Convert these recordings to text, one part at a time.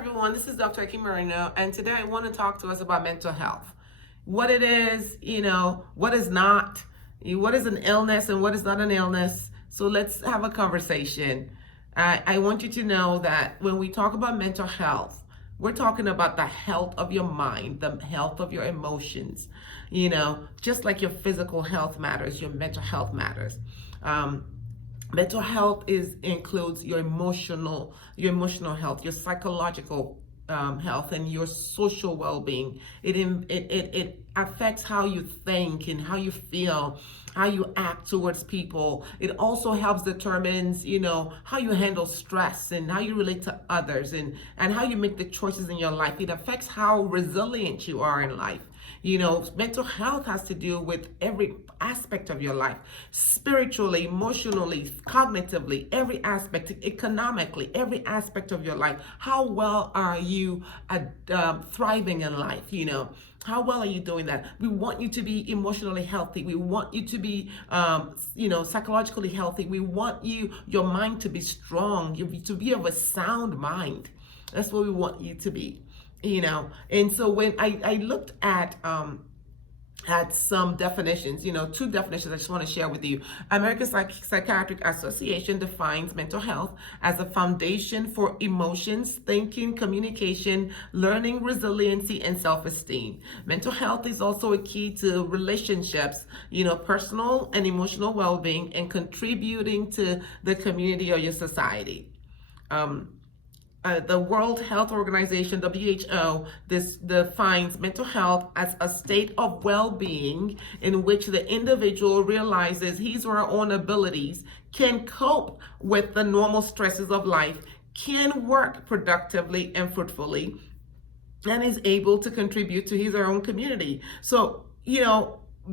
everyone. This is Dr. Akin Merino, and today I want to talk to us about mental health. What it is, what is not, what is an illness and what is not an illness. So let's have a conversation. I want you to know that when we talk about mental health, we're talking about the health of your mind, the health of your emotions. Just like your physical health matters, your mental health matters. Mental health includes your emotional health, your psychological health, and your social well-being. It affects how you think and how you feel, how you act towards people. It also helps determines, how you handle stress and how you relate to others and how you make the choices in your life. It affects how resilient you are in life. Mental health has to do with every aspect of your life, spiritually, emotionally, cognitively, every aspect, economically, every aspect of your life. How well are you thriving in life? How well are you doing that? We want you to be emotionally healthy. We want you to be, psychologically healthy. We want your mind to be strong, to be of a sound mind. That's what we want you to be. And so when I looked at some definitions, two definitions I just want to share with you. American Psychiatric Association defines mental health as a foundation for emotions, thinking, communication, learning, resiliency, and self-esteem. Mental health is also a key to relationships, personal and emotional well-being, and contributing to the community or your society. The World Health Organization, WHO, this defines mental health as a state of well-being in which the individual realizes his or her own abilities, can cope with the normal stresses of life, can work productively and fruitfully, and is able to contribute to his or her own community. So,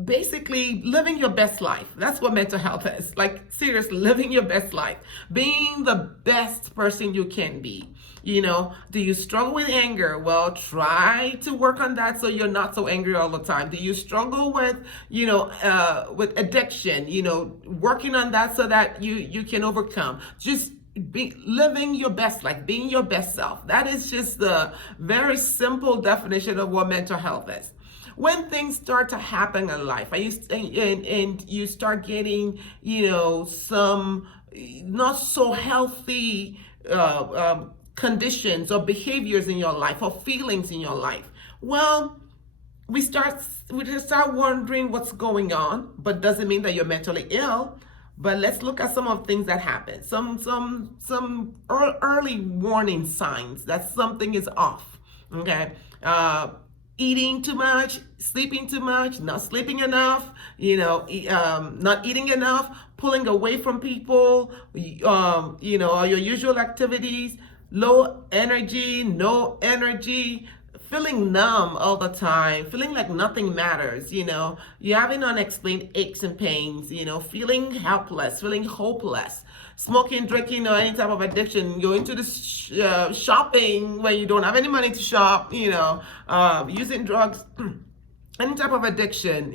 basically living your best life. That's what mental health is. Like, seriously, living your best life, being the best person you can be. Do you struggle with anger? Well, try to work on that so you're not so angry all the time. Do you struggle with with addiction? Working on that so that you can overcome. Just living your best life, being your best self. That is just the very simple definition of what mental health is. When things start to happen in life, and you start getting, some not so healthy conditions or behaviors in your life or feelings in your life, well, we just start wondering what's going on, but doesn't mean that you're mentally ill. But let's look at some of the things that happen. Some early warning signs that something is off. Okay. Eating too much, sleeping too much, not sleeping enough, not eating enough, pulling away from people, all your usual activities, low energy, no energy, feeling numb all the time, feeling like nothing matters, you're having unexplained aches and pains, feeling helpless, feeling hopeless, smoking, drinking, or any type of addiction, going to the shopping when you don't have any money to shop, using drugs, any type of addiction,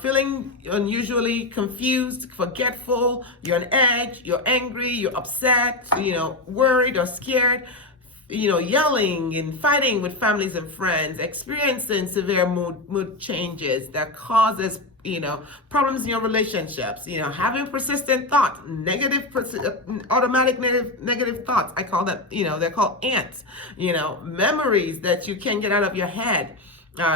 feeling unusually confused, forgetful, you're on edge, you're angry, you're upset, worried or scared, yelling and fighting with families and friends, experiencing severe mood changes that causes problems in your relationships, having persistent thoughts, automatic negative thoughts. I call them, they're called ants, memories that you can't get out of your head,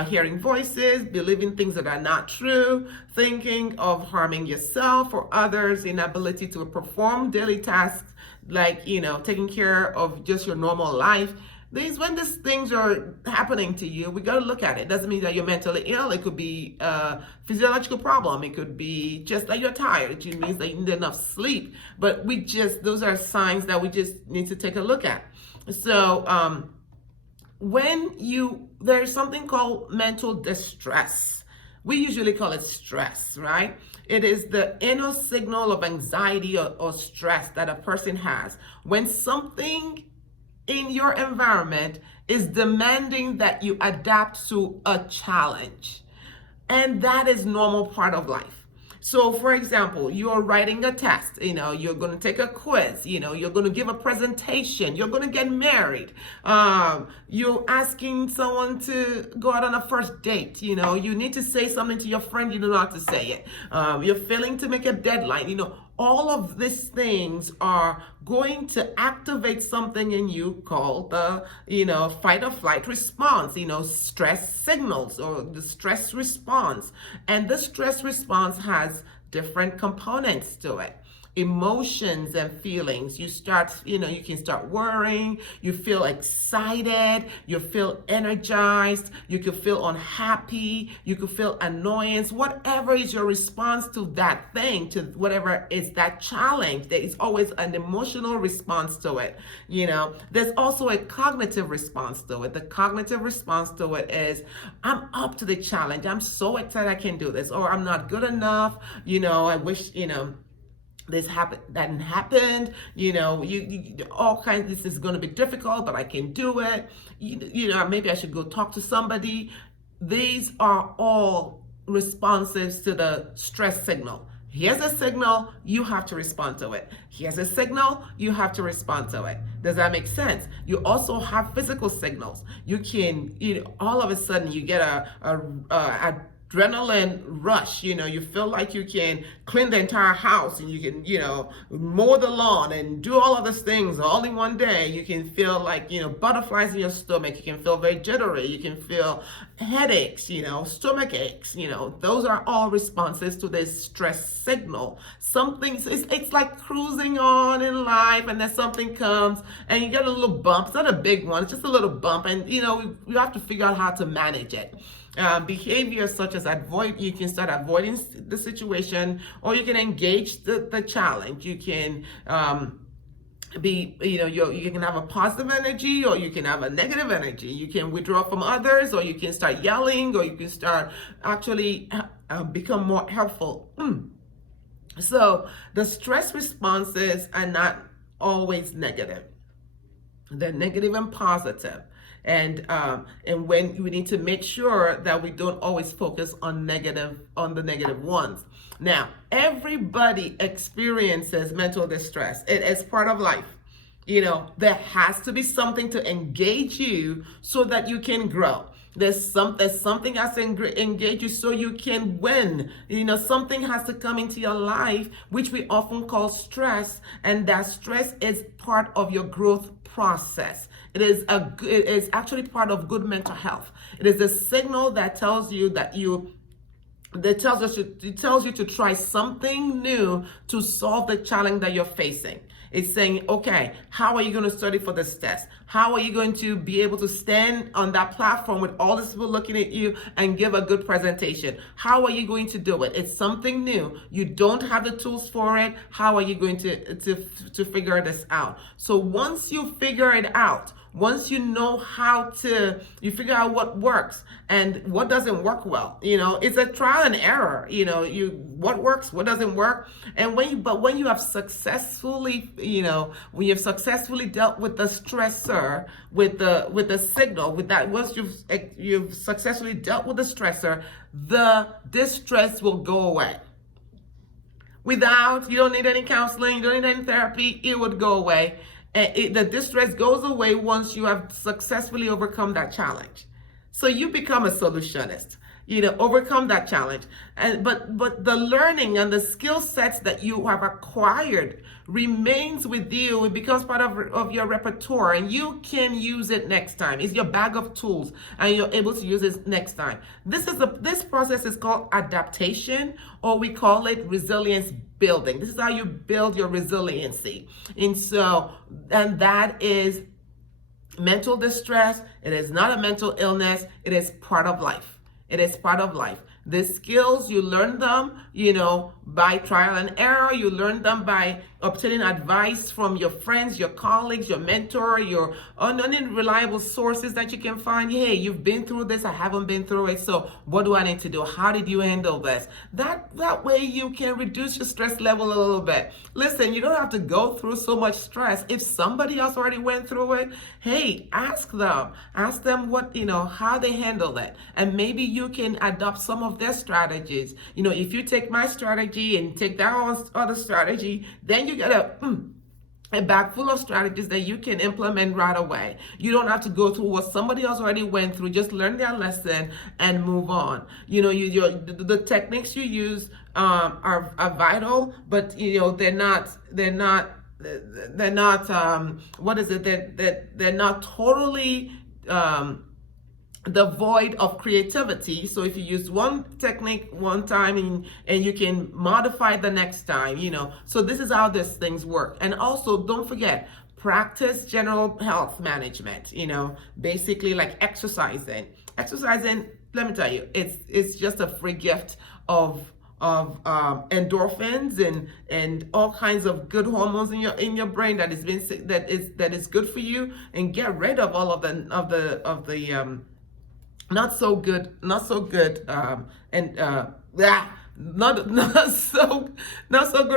hearing voices, believing things that are not true, thinking of harming yourself or others, inability to perform daily tasks like, taking care of just your normal life. When these things are happening to you, we got to look at it. Doesn't mean that you're mentally ill. It could be a physiological problem. It could be just that you're tired. It means that you need enough sleep. But those are signs that we just need to take a look at. So there's something called mental distress. We usually call it stress, right? It is the inner signal of anxiety or stress that a person has when something in your environment is demanding that you adapt to a challenge. And that is normal part of life. So, for example, you're writing a test, you're going to take a quiz, you're going to give a presentation, you're going to get married, you're asking someone to go out on a first date, you need to say something to your friend, you don't know how to say it, you're failing to make a deadline, all of these things are going to activate something in you called the, fight or flight response, stress signals or the stress response. And the stress response has different components to it. Emotions and feelings. You start, you can start worrying, you feel excited, you feel energized, you could feel unhappy, you could feel annoyance, whatever is your response to that thing, to whatever is that challenge. There is always an emotional response to it. There's also a cognitive response to it. The cognitive response to it is, I'm up to the challenge. I'm so excited I can do this, or I'm not good enough. I wish, this hadn't happened, you all kinds, this is going to be difficult, but I can do it, maybe I should go talk to somebody. These are all responses to the stress signal. Here's a signal, you have to respond to it. Here's a signal, you have to respond to it. Does that make sense? You also have physical signals. You can, all of a sudden you get a adrenaline rush, you feel like you can clean the entire house and you can, mow the lawn and do all of those things all in one day. You can feel like, butterflies in your stomach. You can feel very jittery. You can feel headaches, stomach aches, those are all responses to this stress signal. It's like cruising on in life, and then something comes and you get a little bump. It's not a big one, it's just a little bump, and you have to figure out how to manage it. Behaviors such as you can start avoiding the situation, or you can engage the challenge. You can you can have a positive energy, or you can have a negative energy. You can withdraw from others, or you can start yelling, or you can start actually become more helpful. So the stress responses are not always negative. They're negative and positive. And when we need to make sure that we don't always focus on the negative ones. Now, everybody experiences mental distress. It is part of life. There has to be something to engage you so that you can grow. There's something has to engage you so you can win. Something has to come into your life, which we often call stress, and that stress is part of your growth process. It is actually part of good mental health. It is a signal that tells you it tells you to try something new to solve the challenge that you're facing. It's saying, okay, how are you going to study for this test? How are you going to be able to stand on that platform with all these people looking at you and give a good presentation? How are you going to do it? It's something new. You don't have the tools for it. How are you going to figure this out? So once you figure it out, once you know you figure out what works and what doesn't work well. It's a trial and error. What works, what doesn't work, and when you have successfully, when you've successfully dealt with the stressor, with the signal, with that, once you've successfully dealt with the stressor, the distress will go away. You don't need any counseling, you don't need any therapy, it would go away. And the distress goes away once you have successfully overcome that challenge. So you become a solutionist, overcome that challenge. But the learning and the skill sets that you have acquired remains with you. It becomes part of your repertoire, and you can use it next time. It's your bag of tools, and you're able to use it next time. This process is called adaptation, or we call it resilience building. This is how you build your resiliency. And that is mental distress. It is not a mental illness. It is part of life. It is part of life. The skills, you learn them, by trial and error. You learn them by obtaining advice from your friends, your colleagues, your mentor, your unreliable sources that you can find. Hey, you've been through this. I haven't been through it. So what do I need to do? How did you handle this? That way you can reduce your stress level a little bit. Listen, you don't have to go through so much stress. If somebody else already went through it, hey, ask them what, how they handle it. And maybe you can adopt some of their strategies. If you take my strategy, strategy and take that other strategy, then you get a bag full of strategies that you can implement right away. You don't have to go through what somebody else already went through. Just learn their lesson and move on. The techniques you use are vital, but they're not what is it? They're not totally devoid of creativity. So if you use one technique one time and you can modify the next time, so this is how these things work. And also don't forget, practice general health management, basically like exercising. Let me tell you, it's just a free gift of endorphins and all kinds of good hormones in your brain that is good for you, and get rid of all of the not so good and not so good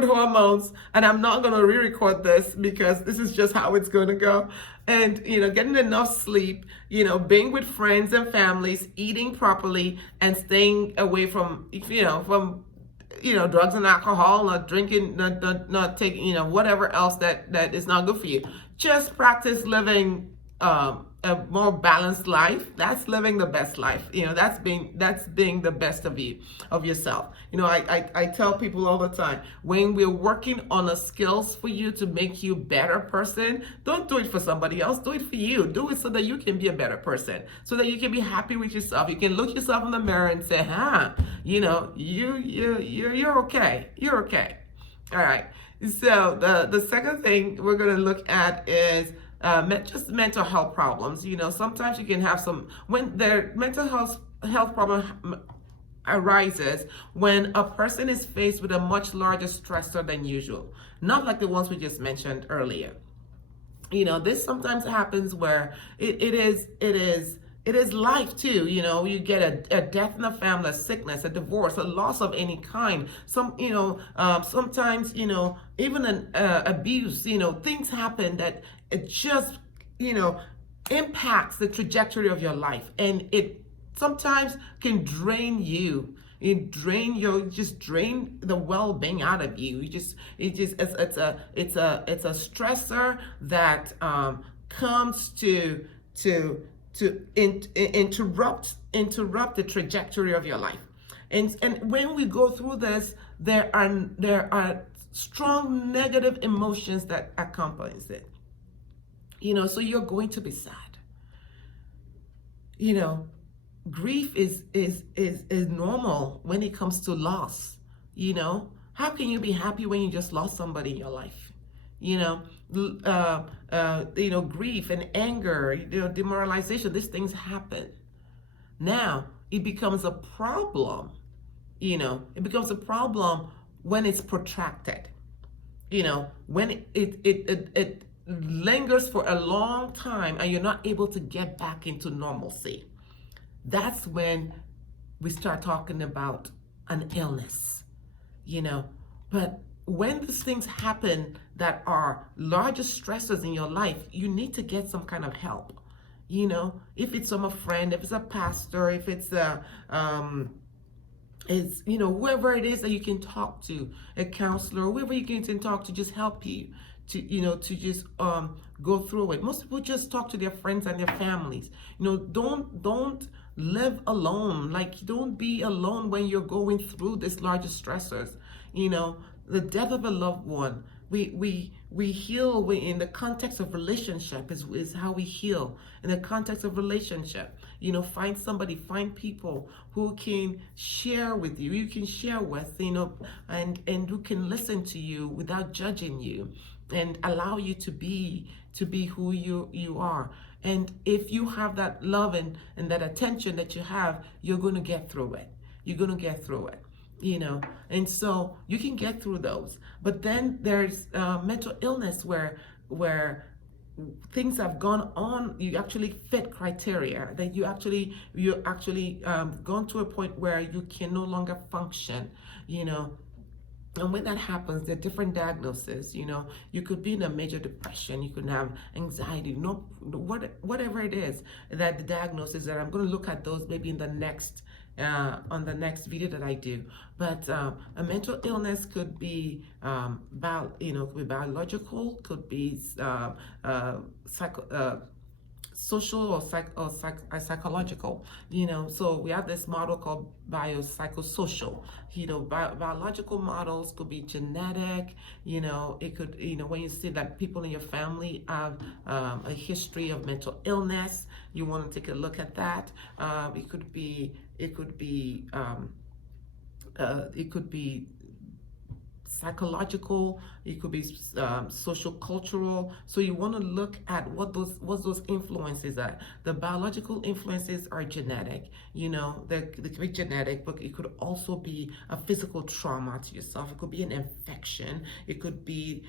hormones. And I'm not going to re-record this because this is just how it's going to go. And getting enough sleep, being with friends and families, eating properly, and staying away from drugs and alcohol, not drinking, not taking whatever else that is not good for you. Just practice living a more balanced life. That's living the best life. That's being the best of yourself. I tell people all the time, when we're working on a skills for you to make you a better person, don't do it for somebody else. Do it for you. Do it so that you can be a better person, so that you can be happy with yourself. You can look yourself in the mirror and say, you're okay. You're okay. All right. So the second thing we're going to look at is just mental health problems. Sometimes you can have when their mental health problem arises when a person is faced with a much larger stressor than usual, not like the ones we just mentioned earlier. This sometimes happens where it is life too. You get a death in the family, a sickness, a divorce, a loss of any kind. Sometimes even an abuse. Things happen that it just impacts the trajectory of your life, and it sometimes can drain you. Just drain the well-being out of you. It's a stressor that comes to interrupt the trajectory of your life. And when we go through this, there are strong negative emotions that accompanies it. So you're going to be sad. Grief is normal when it comes to loss. How can you be happy when you just lost somebody in your life? Grief and anger, demoralization, these things happen. Now it becomes a problem. It becomes a problem when it's protracted. When it lingers for a long time and you're not able to get back into normalcy. That's when we start talking about an illness. But when these things happen that are larger stressors in your life, you need to get some kind of help. If it's from a friend, if it's a pastor, if it's whoever it is that you can talk to, a counselor, whoever you can talk to, just help you to just go through it. Most people just talk to their friends and their families. Don't live alone. Like, don't be alone when you're going through these larger stressors. The death of a loved one, we heal in the context of relationship is how we heal. In the context of relationship, find people who can share with you, can share with, and who can listen to you without judging you and allow you to be who you are. And if you have that love and that attention that you have, you're going to get through it. And so you can get through those. But then there's mental illness where things have gone on. You actually fit criteria, that you actually gone to a point where you can no longer function. And when that happens, there are different diagnoses. You could be in a major depression, you could have anxiety, whatever it is that the diagnosis that I'm going to look at those maybe in the next on the next video that I do. But a mental illness could be, could be biological, could be social or psychological. So we have this model called biopsychosocial. Biological models could be genetic. It could, when you see that people in your family have a history of mental illness, you want to take a look at that. It could be psychological, it could be social cultural. So you want to look at what those influences are. The biological influences are genetic. They could be genetic, but it could also be a physical trauma to yourself. It could be an infection. It could be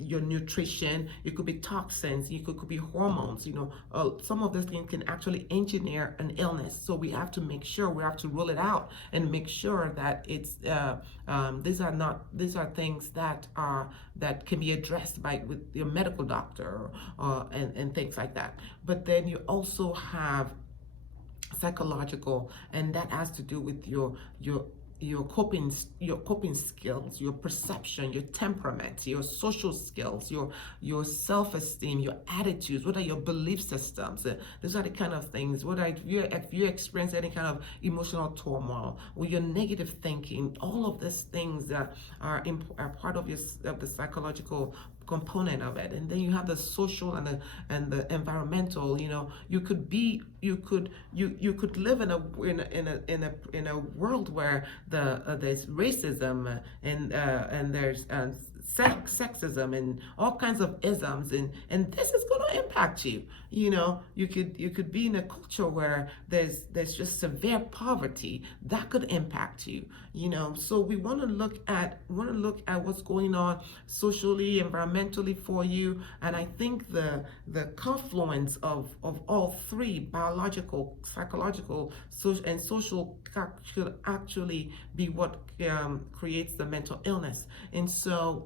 your nutrition. It could be toxins. It could be hormones. Some of these things can actually engineer an illness. So we have to make sure, we have to rule it out and make sure that it's these are things that can be addressed with your medical doctor and things like that. But then you also have psychological, and that has to do with your coping skills, your perception, your temperament, your social skills, your self-esteem, your attitudes. What are your belief systems? Those are the kind of things. If you experience any kind of emotional turmoil or your negative thinking, all of these things that are part of the psychological component of it. And then you have the social and the environmental. You could live in a world where there's racism and there's sexism and all kinds of isms, and this is going to impact you. You could be in a culture where there's just severe poverty that could impact you. So we want to look at what's going on socially, environmentally for you. And I think the confluence of all three, biological, psychological, and social, should actually be what creates the mental illness. And so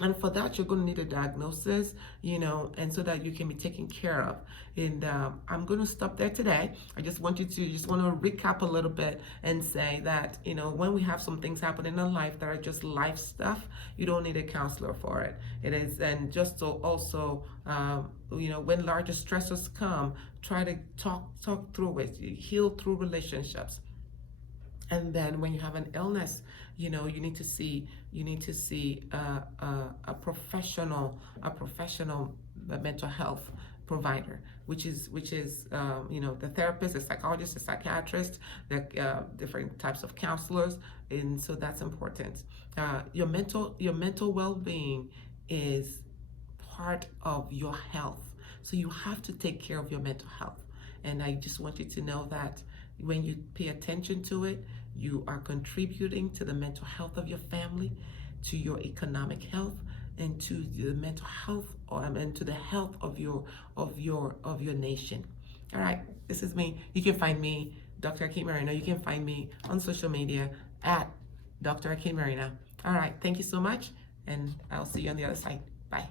and for that, you're going to need a diagnosis, and so that you can be taken care of. And I'm going to stop there today. I just want to recap a little bit and say that, when we have some things happening in life that are just life stuff, you don't need a counselor for it. It is, and just to also, when larger stressors come, try to talk through it, heal through relationships. And then when you have an illness, you need to see a professional mental health provider, which is the therapist, the psychologist, the psychiatrist, the different types of counselors. And so that's important. Your mental well-being is part of your health, so you have to take care of your mental health. And I just want you to know that when you pay attention to it, you are contributing to the mental health of your family, to your economic health, and to the mental health, and to the health of your nation. All right, this is me. You can find me, Dr. Akin Merino. You can find me on social media at Dr. Akin Merino. All right, thank you so much, and I'll see you on the other side. Bye.